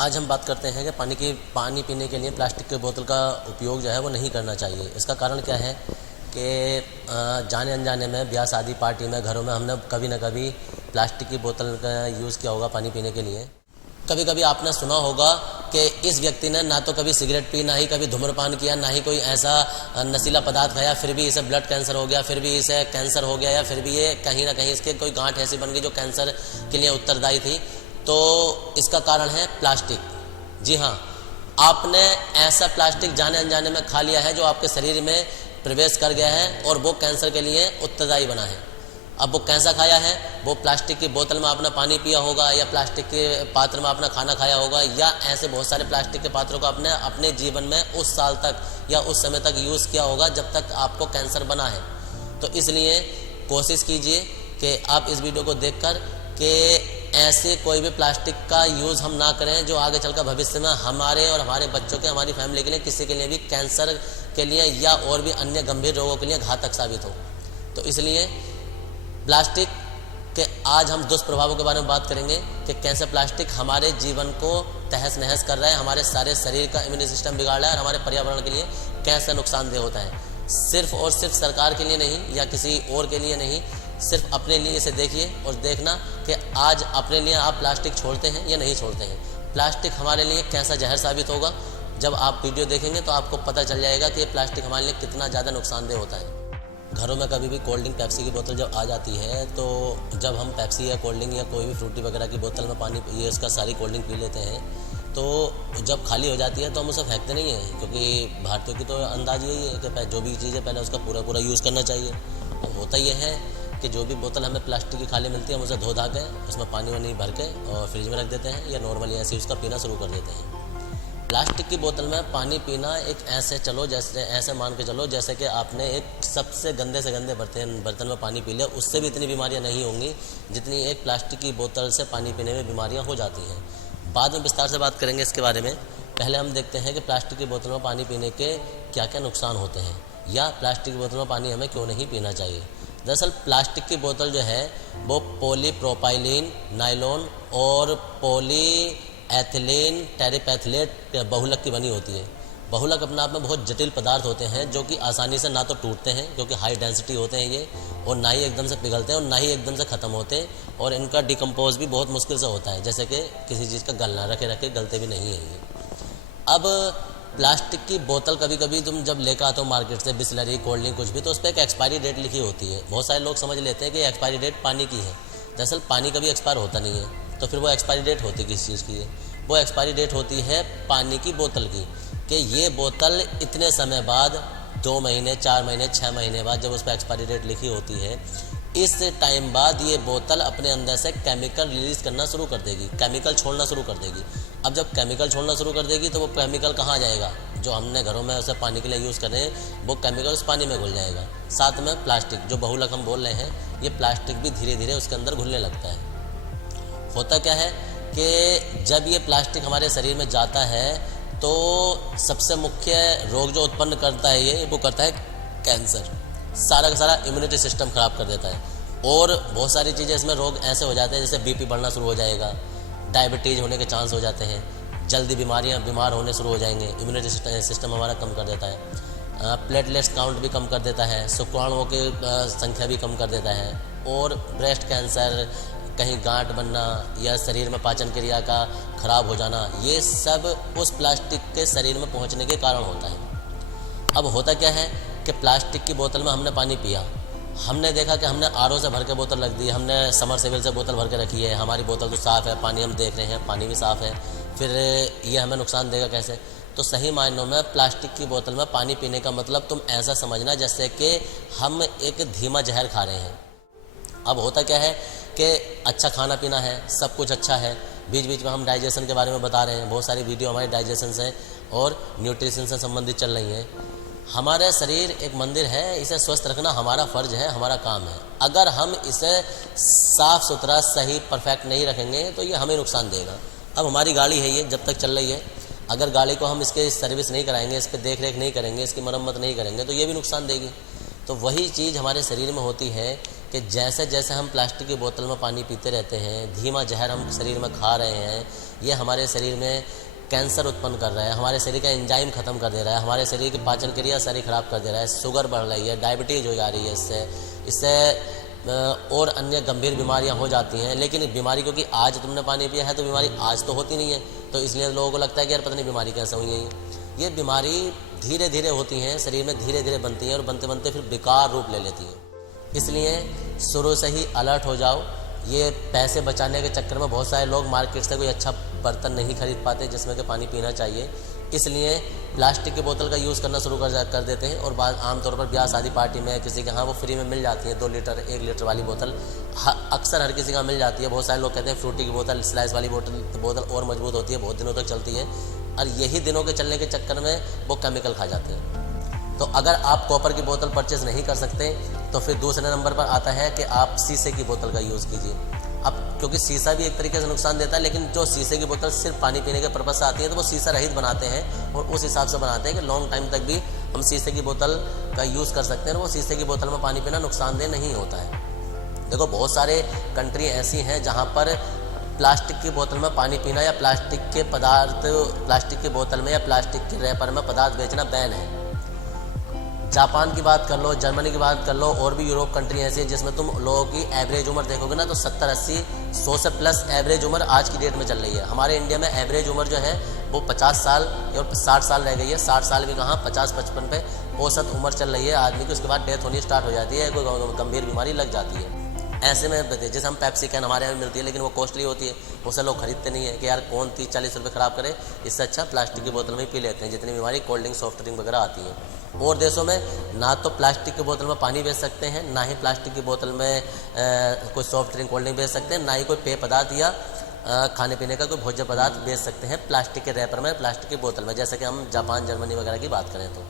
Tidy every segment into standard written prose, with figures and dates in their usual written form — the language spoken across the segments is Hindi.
आज हम बात करते हैं कि पानी पीने के लिए प्लास्टिक के बोतल का उपयोग जो है वो नहीं करना चाहिए। इसका कारण क्या है कि जाने अनजाने में ब्याह शादी पार्टी में घरों में हमने कभी ना कभी प्लास्टिक की बोतल का यूज़ किया होगा पानी पीने के लिए। कभी कभी आपने सुना होगा कि इस व्यक्ति ने ना तो कभी सिगरेट पी, ना ही कभी धूम्रपान किया, ना ही कोई ऐसा नशीला पदार्थ खाया, फिर भी इसे ब्लड कैंसर हो गया, फिर भी इसे कैंसर हो गया, या फिर भी ये कहीं ना कहीं इसके कोई गांठ ऐसी बन गई जो कैंसर के लिए उत्तरदायी थी। तो इसका कारण है प्लास्टिक। जी हाँ, आपने ऐसा प्लास्टिक जाने अनजाने में खा लिया है जो आपके शरीर में प्रवेश कर गया है और वो कैंसर के लिए उत्तरदायी बना है। अब वो कैसा खाया है? वो प्लास्टिक की बोतल में आपने पानी पिया होगा, या प्लास्टिक के पात्र में आपने खाना खाया होगा, या ऐसे बहुत सारे प्लास्टिक के पात्रों को आपने अपने जीवन में उस साल तक या उस समय तक यूज़ किया होगा जब तक आपको कैंसर बना है। तो इसलिए कोशिश कीजिए कि आप इस वीडियो को देखकर कि ऐसे कोई भी प्लास्टिक का यूज़ हम ना करें जो आगे चलकर भविष्य में हमारे और हमारे बच्चों के, हमारी फैमिली के लिए, किसी के लिए भी कैंसर के लिए या और भी अन्य गंभीर रोगों के लिए घातक साबित हो। तो इसलिए प्लास्टिक के आज हम दुष्प्रभावों के बारे में बात करेंगे कि कैसे प्लास्टिक हमारे जीवन को तहस नहस कर रहा है, हमारे सारे शरीर का इम्यून सिस्टम बिगाड़ रहा है और हमारे पर्यावरण के लिए कैसे नुकसानदेह होता है। सिर्फ और सिर्फ सरकार के लिए नहीं या किसी और के लिए नहीं, सिर्फ अपने लिए इसे देखिए और देखना कि आज अपने लिए आप प्लास्टिक छोड़ते हैं या नहीं छोड़ते हैं। प्लास्टिक हमारे लिए कैसा जहर साबित होगा, जब आप वीडियो देखेंगे तो आपको पता चल जाएगा कि प्लास्टिक हमारे लिए कितना ज़्यादा नुकसानदेह होता है। घरों में कभी भी कोल्ड ड्रिंक, पेप्सी की बोतल जब आ जाती है तो जब हम पेप्सी या कोल्ड ड्रिंक या कोई भी फ्रूटी वगैरह की बोतल में पानी ये उसका सारी कोल्ड ड्रिंक पी लेते हैं, तो जब खाली हो जाती है तो हम उसे फेंकते नहीं हैं, क्योंकि भारतीयों की तो अंदाज यही है कि जो भी चीज़ है पहले उसका पूरा यूज़ करना चाहिए। और होता यह है कि जो भी बोतल हमें प्लास्टिक की खाली मिलती है हम उसे धो धा के उसमें पानी वानी भर के और फ्रिज में रख देते हैं, या नॉर्मली ऐसे उसका पीना शुरू कर देते हैं। प्लास्टिक की बोतल में पानी पीना एक ऐसे मान के चलो जैसे कि आपने एक सबसे गंदे से गंदे बर्तन में पानी पी लिया। उससे भी इतनी बीमारियां नहीं होंगी जितनी एक प्लास्टिक की बोतल से पानी पीने में बीमारियां हो जाती हैं। बाद में विस्तार से बात करेंगे इसके बारे में। पहले हम देखते हैं कि प्लास्टिक की बोतल में पानी पीने के क्या क्या नुकसान होते हैं, या प्लास्टिक की बोतल में पानी हमें क्यों नहीं पीना चाहिए। दरअसल प्लास्टिक की बोतल जो है वो पॉलीप्रोपाइलीन, नायलॉन और पॉलीएथिलीन टेरिपैथलेट बहुलक की बनी होती है। बहुलक अपने आप में बहुत जटिल पदार्थ होते हैं जो कि आसानी से ना तो टूटते हैं क्योंकि हाई डेंसिटी होते हैं ये, और ना ही एकदम से पिघलते हैं और ना ही एकदम से ख़त्म होते, और इनका डिकम्पोज भी बहुत मुश्किल से होता है, जैसे कि किसी चीज़ का गलना रखे गलते भी नहीं है ये। अब प्लास्टिक की बोतल कभी कभी तुम जब लेकर आते हो मार्केट से, बिस्लरी, कोल्ड ड्रिंक कुछ भी, तो उस पर एक एक्सपायरी डेट लिखी होती है। बहुत सारे लोग समझ लेते हैं कि एक्सपायरी डेट पानी की है। दरअसल पानी कभी एक्सपायर होता नहीं है। तो फिर वो एक्सपायरी डेट होती किस चीज़ की है? वो एक्सपायरी डेट होती है पानी की बोतल की, कि ये बोतल इतने समय बाद, 2 महीने, 4 महीने, 6 महीने बाद जब उस पर एक्सपायरी डेट लिखी होती है, इस टाइम बाद ये बोतल अपने अंदर से केमिकल रिलीज़ करना शुरू कर देगी, केमिकल छोड़ना शुरू कर देगी। अब जब केमिकल छोड़ना शुरू कर देगी तो वो केमिकल कहाँ जाएगा? जो हमने घरों में उसे पानी के लिए यूज़ कर रहे हैं वो केमिकल उस पानी में घुल जाएगा। साथ में प्लास्टिक, जो बहुलक हम बोल रहे हैं, ये प्लास्टिक भी धीरे धीरे उसके अंदर घुलने लगता है। होता क्या है कि जब ये प्लास्टिक हमारे शरीर में जाता है तो सबसे मुख्य रोग जो उत्पन्न करता है ये, वो करता है कैंसर। सारा का सारा इम्यूनिटी सिस्टम ख़राब कर देता है, और बहुत सारी चीज़ें इसमें रोग ऐसे हो जाते हैं जैसे बीपी बढ़ना शुरू हो जाएगा, डायबिटीज़ होने के चांस हो जाते हैं, जल्दी बीमार होने शुरू हो जाएंगे, इम्यूनिटी सिस्टम हमारा कम कर देता है, प्लेटलेट्स काउंट भी कम कर देता है, शुक्राणुओं की संख्या भी कम कर देता है, और ब्रेस्ट कैंसर, कहीं गांठ बनना या शरीर में पाचन क्रिया का खराब हो जाना, ये सब उस प्लास्टिक के शरीर में पहुंचने के कारण होता है। अब होता क्या है कि प्लास्टिक की बोतल में हमने पानी पिया, हमने देखा कि हमने आरओ से भर के बोतल रख दी, हमने समरसेबल से बोतल भर के रखी है, हमारी बोतल तो साफ़ है, पानी हम देख रहे हैं पानी भी साफ़ है, फिर ये हमें नुकसान देगा कैसे? तो सही मायनों में प्लास्टिक की बोतल में पानी पीने का मतलब तुम ऐसा समझना जैसे कि हम एक धीमा जहर खा रहे हैं। अब होता क्या है कि अच्छा खाना पीना है, सब कुछ अच्छा है, बीच बीच में हम डाइजेशन के बारे में बता रहे हैं, बहुत सारी वीडियो हमारी डाइजेशन से और न्यूट्रिशन से संबंधित चल रही हैं। हमारा शरीर एक मंदिर है, इसे स्वस्थ रखना हमारा फ़र्ज है, हमारा काम है। अगर हम इसे साफ़ सुथरा, सही, परफेक्ट नहीं रखेंगे तो ये हमें नुकसान देगा। अब हमारी गाड़ी है ये, जब तक चल रही है, अगर गाड़ी को हम इसके सर्विस नहीं कराएंगे, इस पर देख रेख नहीं करेंगे, इसकी मरम्मत नहीं करेंगे तो ये भी नुकसान देगी। तो वही चीज़ हमारे शरीर में होती है कि जैसे जैसे हम प्लास्टिक की बोतल में पानी पीते रहते हैं, धीमा जहर हम शरीर में खा रहे हैं, ये हमारे शरीर में कैंसर उत्पन्न कर रहा है, हमारे शरीर का एंजाइम ख़त्म कर दे रहा है, हमारे शरीर की पाचन क्रिया सारी ख़राब कर दे रहा है, शुगर बढ़ रही है, डायबिटीज़ हो जा रही है, इससे और अन्य गंभीर बीमारियां हो जाती हैं। लेकिन बीमारी क्योंकि आज तुमने पानी पिया है तो बीमारी आज तो होती नहीं है, तो इसलिए लोगों को लगता है कि यार पता नहीं बीमारी कैसे हुई है। ये बीमारी धीरे धीरे होती हैं, शरीर में धीरे धीरे बनती हैं और बनते बनते फिर बेकार रूप ले लेती हैं। इसलिए शुरू से ही अलर्ट हो जाओ। ये पैसे बचाने के चक्कर में बहुत सारे लोग मार्केट से कोई अच्छा बर्तन नहीं खरीद पाते जिसमें कि पानी पीना चाहिए, इसलिए प्लास्टिक की बोतल का यूज़ करना शुरू कर देते हैं। और बाद आमतौर पर ब्याह शादी पार्टी में किसी के यहाँ वो फ्री में मिल जाती है 2 लीटर 1 लीटर वाली बोतल, अक्सर हर किसी का मिल जाती है। बहुत सारे लोग कहते हैं फ्रूटी की बोतल, स्लाइस वाली बोतल और मजबूत होती है, बहुत दिनों तक चलती है, और यही दिनों के चलने के चक्कर में वो केमिकल खा जाते हैं। तो अगर आप कॉपर की बोतल परचेज़ नहीं कर सकते तो फिर दूसरे नंबर पर आता है कि आप शीशे की बोतल का यूज़ कीजिए। अब क्योंकि शीशा भी एक तरीके से नुकसान देता है, लेकिन जो शीशे की बोतल सिर्फ पानी पीने के पर्पज़ से आती है तो वो शीशा रहित बनाते हैं और उस हिसाब से बनाते हैं कि लॉन्ग टाइम तक भी हम शीशे की बोतल का यूज़ कर सकते हैं और वो शीशे की बोतल में पानी पीना नुकसानदेह नहीं होता है। देखो बहुत सारे कंट्री ऐसी हैं जहाँ पर प्लास्टिक की बोतल में पानी पीना या प्लास्टिक के पदार्थ, प्लास्टिक की बोतल में या प्लास्टिक के रैपर में पदार्थ बेचना बैन है। जापान की बात कर लो, जर्मनी की बात कर लो, और भी यूरोप कंट्री ऐसी है जिसमें तुम लोगों की एवरेज उम्र देखोगे ना तो 70, 80, 100 से प्लस एवरेज उम्र आज की डेट में चल रही है। हमारे इंडिया में एवरेज उम्र जो है वो 50 साल और 60 साल रह गई है। 60 साल भी कहाँ, 50-55 पे औसत उम्र चल रही है आदमी की। उसके बाद डेथ होनी स्टार्ट हो जाती है, कोई गंभीर बीमारी लग जाती है। ऐसे में जैसे हम पेप्सी कैन हमारे यहाँ मिलती है लेकिन वो कॉस्टली होती है, उसे लोग खरीदते नहीं है कि यार कौन 30-40 रुपये ख़राब करे, इससे अच्छा प्लास्टिक की बोतल में ही पी लेते हैं जितनी बीमारी कोल्ड ड्रिंक सॉफ्ट ड्रिंक वगैरह आती है। और देशों में ना तो प्लास्टिक की बोतल में पानी बेच सकते हैं, ना ही प्लास्टिक की बोतल में कोई सॉफ्ट ड्रिंक कोल्ड ड्रिंक बेच सकते हैं, ना ही कोई पेय पदार्थ या खाने पीने का कोई भोज्य पदार्थ बेच सकते हैं प्लास्टिक के रैपर में, प्लास्टिक की बोतल में, जैसे कि हम जापान, जर्मनी वगैरह की बात करें तो।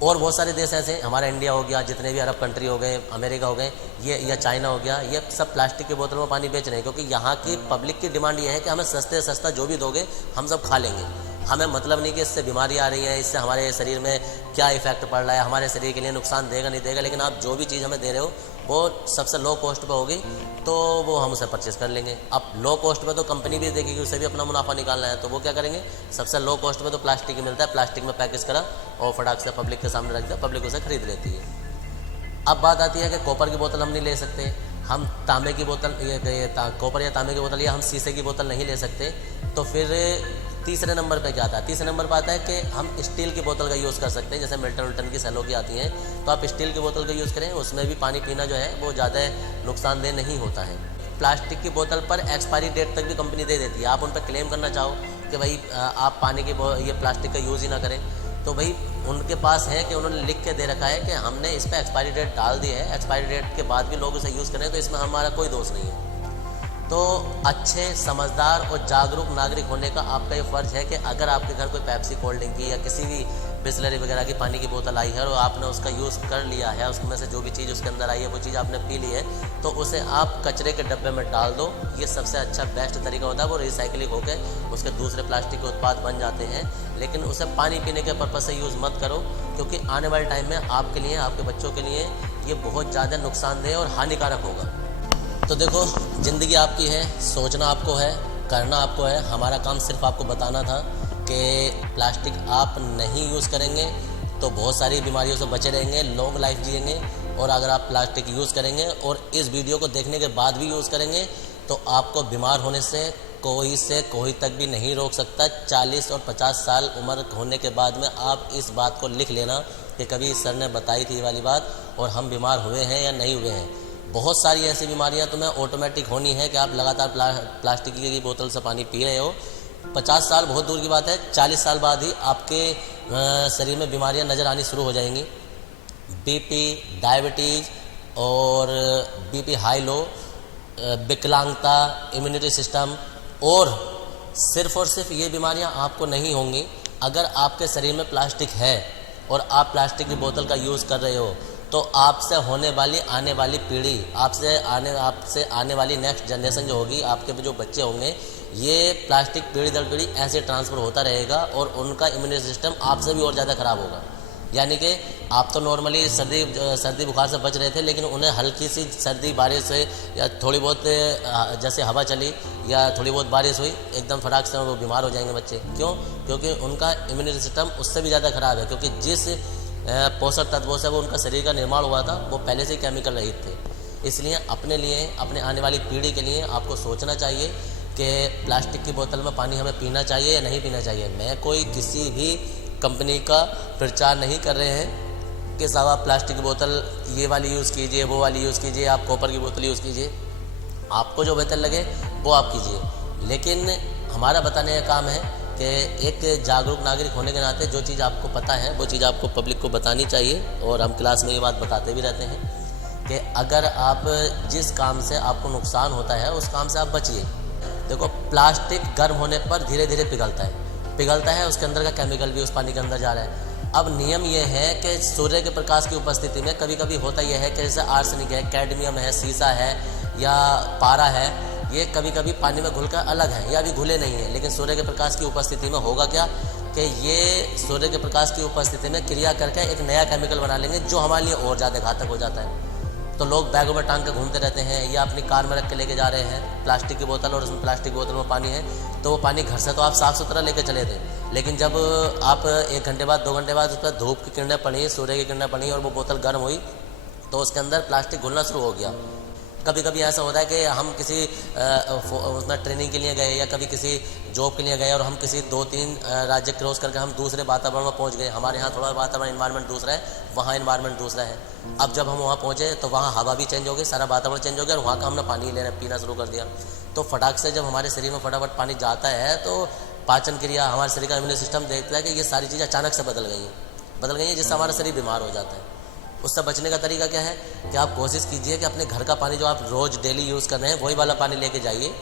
और बहुत सारे देश ऐसे, हमारा इंडिया हो गया, जितने भी अरब कंट्री हो गए, अमेरिका हो गए, ये या चाइना हो गया, ये सब प्लास्टिक की बोतल में पानी बेच रहे हैं क्योंकि यहाँ की पब्लिक की डिमांड ये है कि हमें सस्ते से सस्ता जो भी दोगे हम सब खा लेंगे। हमें मतलब नहीं कि इससे बीमारी आ रही है, इससे हमारे शरीर में क्या इफेक्ट पड़ रहा है, हमारे शरीर के लिए नुकसान देगा नहीं देगा, लेकिन आप जो भी चीज़ हमें दे रहे हो वो सबसे लो कॉस्ट पे होगी तो वो हम उसे परचेज़ कर लेंगे। अब लो कॉस्ट पे तो कंपनी भी देखेगी, उसे भी अपना मुनाफा निकालना है, तो वो क्या करेंगे, सबसे लो कॉस्ट पे तो प्लास्टिक ही मिलता है, प्लास्टिक में पैकेज करा और फटाक से पब्लिक के सामने रख दिया, पब्लिक उसे खरीद लेती है। अब बात आती है कि कॉपर की बोतल हम नहीं ले सकते, हम तांबे की बोतल, कॉपर या तांबे की बोतल या हम शीशे की बोतल नहीं ले सकते, तो फिर तीसरे नंबर पे क्या आता है, तीसरे नंबर पर आता है कि हम स्टील की बोतल का यूज़ कर सकते हैं। जैसे मिल्टन उल्टन की सेलो की आती हैं तो आप स्टील की बोतल का यूज़ करें, उसमें भी पानी पीना जो है वो ज़्यादा नुकसानदेह नहीं होता है। प्लास्टिक की बोतल पर एक्सपायरी डेट तक भी कंपनी दे देती है। आप उन पर क्लेम करना चाहो कि भाई आप पानी की ये प्लास्टिक का यूज़ ही ना करें, तो भाई उनके पास है कि उन्होंने लिख के दे रखा है कि हमने इस पर एक्सपायरी डेट डाल दी है, एक्सपायरी डेट के बाद भी लोग इसे यूज़ करें तो इसमें हमारा कोई दोष नहीं है। तो अच्छे, समझदार और जागरूक नागरिक होने का आपका ये फ़र्ज़ है कि अगर आपके घर कोई पेप्सी, कोल्ड ड्रिंक की या किसी भी बिस्लरी वगैरह की पानी की बोतल आई है और आपने उसका यूज़ कर लिया है, उसमें से जो भी चीज़ उसके अंदर आई है वो चीज़ आपने पी ली है, तो उसे आप कचरे के डब्बे में डाल दो। ये सबसे अच्छा बेस्ट तरीका होता है, वो रिसाइकलिंग होकर उसके दूसरे प्लास्टिक के उत्पाद बन जाते हैं। लेकिन उसे पानी पीने के पर्पज़ से यूज़ मत करो, क्योंकि आने वाले टाइम में आपके लिए, आपके बच्चों के लिए ये बहुत ज़्यादा नुकसानदेह और हानिकारक होगा। तो देखो, ज़िंदगी आपकी है, सोचना आपको है, करना आपको है। हमारा काम सिर्फ आपको बताना था कि प्लास्टिक आप नहीं यूज़ करेंगे तो बहुत सारी बीमारियों से बचे रहेंगे, लॉन्ग लाइफ जिएंगे। और अगर आप प्लास्टिक यूज़ करेंगे और इस वीडियो को देखने के बाद भी यूज़ करेंगे तो आपको बीमार होने से कोई तक भी नहीं रोक सकता। 40 और 50 साल उम्र होने के बाद में आप इस बात को लिख लेना कि कभी सर ने बताई थी ये वाली बात और हम बीमार हुए हैं या नहीं हुए हैं। बहुत सारी ऐसी बीमारियां तुम्हें ऑटोमेटिक होनी है कि आप लगातार प्लास्टिक की बोतल से पानी पी रहे हो। 50 साल बहुत दूर की बात है, 40 साल बाद ही आपके शरीर में बीमारियां नज़र आनी शुरू हो जाएंगी। बीपी, डायबिटीज़ और बीपी हाई लो, विकलांगता, इम्यूनिटी सिस्टम, और सिर्फ ये बीमारियां आपको नहीं होंगी अगर आपके शरीर में प्लास्टिक है और आप प्लास्टिक की बोतल का यूज़ कर रहे हो। तो आपसे होने वाली आने वाली पीढ़ी, आपसे आने वाली नेक्स्ट जनरेशन जो होगी, आपके जो बच्चे होंगे, ये प्लास्टिक पीढ़ी दर पीढ़ी ऐसे ट्रांसफ़र होता रहेगा और उनका इम्यूनिटी सिस्टम आपसे भी और ज़्यादा ख़राब होगा। यानी कि आप तो नॉर्मली सर्दी बुखार से बच रहे थे, लेकिन उन्हें हल्की सी सर्दी बारिश से या थोड़ी बहुत जैसे हवा चली या थोड़ी बहुत बारिश हुई, एकदम फटाक से वो बीमार हो जाएंगे बच्चे। क्यों? क्योंकि उनका इम्यूनिटी सिस्टम उससे भी ज़्यादा ख़राब है, क्योंकि जिस पोषक तत्वों से वो उनका शरीर का निर्माण हुआ था वो पहले से ही केमिकल रहित थे। इसलिए अपने लिए, अपने आने वाली पीढ़ी के लिए आपको सोचना चाहिए कि प्लास्टिक की बोतल में पानी हमें पीना चाहिए या नहीं पीना चाहिए। मैं कोई किसी भी कंपनी का प्रचार नहीं कर रहे हैं कि साहब आप प्लास्टिक की बोतल ये वाली यूज़ कीजिए, वो वाली यूज़ कीजिए, आप कॉपर की बोतल यूज़ कीजिए, आपको जो बेहतर लगे वो आप कीजिए। लेकिन हमारा बताने का काम है कि एक जागरूक नागरिक होने के नाते जो चीज़ आपको पता है वो चीज़ आपको पब्लिक को बतानी चाहिए। और हम क्लास में ये बात बताते भी रहते हैं कि अगर आप जिस काम से आपको नुकसान होता है उस काम से आप बचिए। देखो, प्लास्टिक गर्म होने पर धीरे धीरे पिघलता है, उसके अंदर का केमिकल भी उस पानी के अंदर जा रहा है। अब नियम यह है कि सूर्य के प्रकाश की उपस्थिति में कभी कभी होता यह है कि जैसे आर्सेनिक है, कैडमियम है, सीसा है या पारा है, ये कभी कभी पानी में घुलकर अलग है या अभी घुले नहीं है। लेकिन सूर्य के प्रकाश की उपस्थिति में होगा क्या कि ये सूर्य के प्रकाश की उपस्थिति में क्रिया करके एक नया केमिकल बना लेंगे जो हमारे लिए और ज़्यादा घातक हो जाता है। तो लोग बैगों में टांग के घूमते रहते हैं या अपनी कार में रख के लेके जा रहे हैं प्लास्टिक की बोतल, और उसमें प्लास्टिक बोतल में पानी है। तो वो पानी घर से तो आप साफ़ सुथरा लेके चले थे, लेकिन जब आप 1 घंटे बाद 2 घंटे बाद उस पर धूप की किरणें पड़ी, सूर्य की किरणें पड़ी और वो बोतल गर्म हुई तो उसके अंदर प्लास्टिक घुलना शुरू हो गया। कभी कभी ऐसा होता है कि हम किसी उसमें ट्रेनिंग के लिए गए या कभी किसी जॉब के लिए गए और हम किसी 2-3 राज्य क्रॉस करके हम दूसरे वातावरण में पहुंच गए। हमारे यहाँ थोड़ा वातावरण इन्वायरमेंट दूसरा है, वहाँ इन्वायरमेंट दूसरा है। अब जब हम वहाँ पहुँचे तो वहाँ हवा भी चेंज हो गई, सारा वातावरण चेंज हो गया और वहाँ का हमने पानी पीना शुरू कर दिया। तो फटाक से जब हमारे शरीर में फटाफट पानी जाता है तो पाचन क्रिया, हमारे शरीर का इम्यून सिस्टम देखता है कि ये सारी चीज़ें अचानक से बदल गई हैं, जिससे हमारा शरीर बीमार हो जाता है। उससे बचने का तरीका क्या है कि आप कोशिश कीजिए कि अपने घर का पानी जो आप रोज़ डेली यूज़ कर रहे हैं वही वाला पानी लेके जाइए।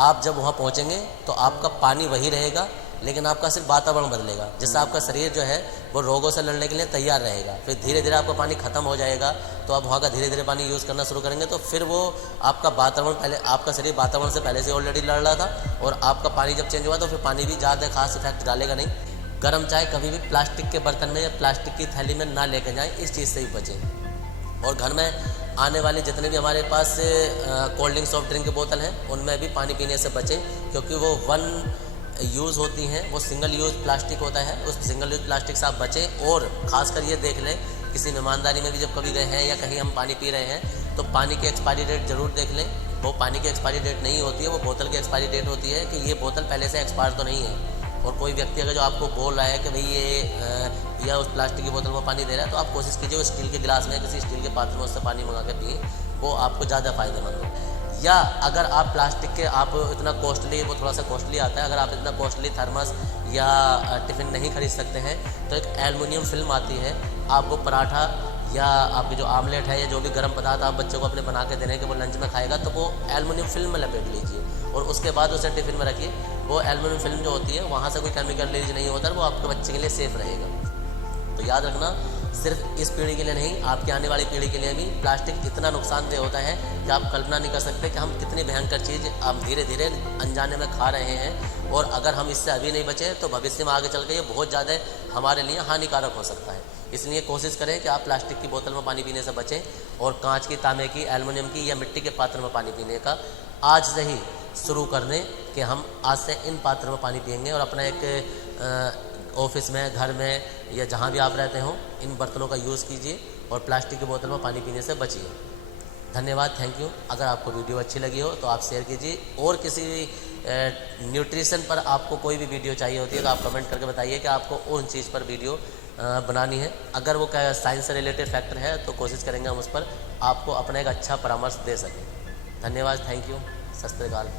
आप जब वहाँ पहुँचेंगे तो आपका पानी वही रहेगा, लेकिन आपका सिर्फ वातावरण बदलेगा, जिससे आपका शरीर जो है वो रोगों से लड़ने के लिए तैयार रहेगा। फिर धीरे धीरे आपका पानी ख़त्म हो जाएगा तो आप वहाँ का धीरे धीरे पानी यूज़ करना शुरू करेंगे। तो फिर वो आपका वातावरण, पहले आपका शरीर वातावरण से पहले से ऑलरेडी लड़ रहा था और आपका पानी जब चेंज हुआ तो फिर पानी भी ज़्यादा खास इफेक्ट डालेगा नहीं। गर्म चाय कभी भी प्लास्टिक के बर्तन में या प्लास्टिक की थैली में ना लेके जाएँ, इस चीज़ से ही बचें। और घर में आने वाले जितने भी हमारे पास कोल्ड ड्रिंक, सॉफ्ट ड्रिंक की बोतल हैं उनमें भी पानी पीने से बचें, क्योंकि वो 1 यूज़ होती हैं, वो सिंगल यूज़ प्लास्टिक होता है। उस सिंगल यूज़ प्लास्टिक से आप बचें। और ख़ासकर ये देख लें, किसी मेहमानदारी में भी जब कभी गए हैं या कहीं हम पानी पी रहे हैं तो पानी की एक्सपायरी डेट ज़रूर देख लें। वो पानी की एक्सपायरी डेट नहीं होती है, वो बोतल की एक्सपायरी डेट होती है कि ये बोतल पहले से एक्सपायर तो नहीं है। और कोई व्यक्ति अगर जो आपको बोल रहा है कि भाई ये या उस प्लास्टिक की बोतल में पानी दे रहा है, तो आप कोशिश कीजिए वो स्टील के गिलास में, किसी स्टील के पात्र में उससे पानी मंगा के पिए, वो आपको ज़्यादा फ़ायदेमंद हो। या अगर आप प्लास्टिक के, आप इतना कॉस्टली, वो थोड़ा सा कॉस्टली आता है, अगर आप इतना कॉस्टली थर्मस या टिफ़िन नहीं खरीद सकते हैं तो एक एल्युमिनियम फिल्म आती है, आप वो पराठा या आपकी जो आमलेट है या जो भी गर्म पदार्थ आप बच्चों को अपने बना के देने के वो लंच में खाएगा, तो वो एल्युमिनियम फिल्म में लपेट लीजिए और उसके बाद उसे टिफ़िन में रखिए। वो एल्युमिनियम फिल्म जो होती है वहाँ से कोई केमिकल रिलीज नहीं होता, वो आपके बच्चे के लिए सेफ़ रहेगा। तो याद रखना, सिर्फ इस पीढ़ी के लिए नहीं, आपकी आने वाली पीढ़ी के लिए भी प्लास्टिक इतना नुकसानदेह होता है कि आप कल्पना नहीं कर सकते कि हम कितनी भयंकर चीज़ आप धीरे धीरे अनजाने में खा रहे हैं। और अगर हम इससे अभी नहीं बचे तो भविष्य में आगे चल के ये बहुत ज़्यादा हमारे लिए हानिकारक हो सकता है। इसलिए कोशिश करें कि आप प्लास्टिक की बोतल में पानी पीने से बचें और कांच की, तांबे की, एल्युमिनियम की या मिट्टी के पात्र में पानी पीने का आज से ही शुरू कर दें कि हम आज से इन पात्र में पानी पिएंगे। और अपना एक ऑफिस में, घर में या जहाँ भी आप रहते हो, इन बर्तनों का यूज़ कीजिए और प्लास्टिक की बोतल में पानी पीने से बचिए। धन्यवाद, थैंक यू। अगर आपको वीडियो अच्छी लगी हो तो आप शेयर कीजिए, और किसी न्यूट्रिशन पर आपको कोई भी वीडियो चाहिए होती है तो आप कमेंट करके बताइए कि आपको उन चीज़ पर वीडियो बनानी है। अगर वो साइंस से रिलेटेड फैक्टर है तो कोशिश करेंगे हम उस पर आपको अपना एक अच्छा परामर्श दे सकें। धन्यवाद, थैंक यू, सत श्री अकाल।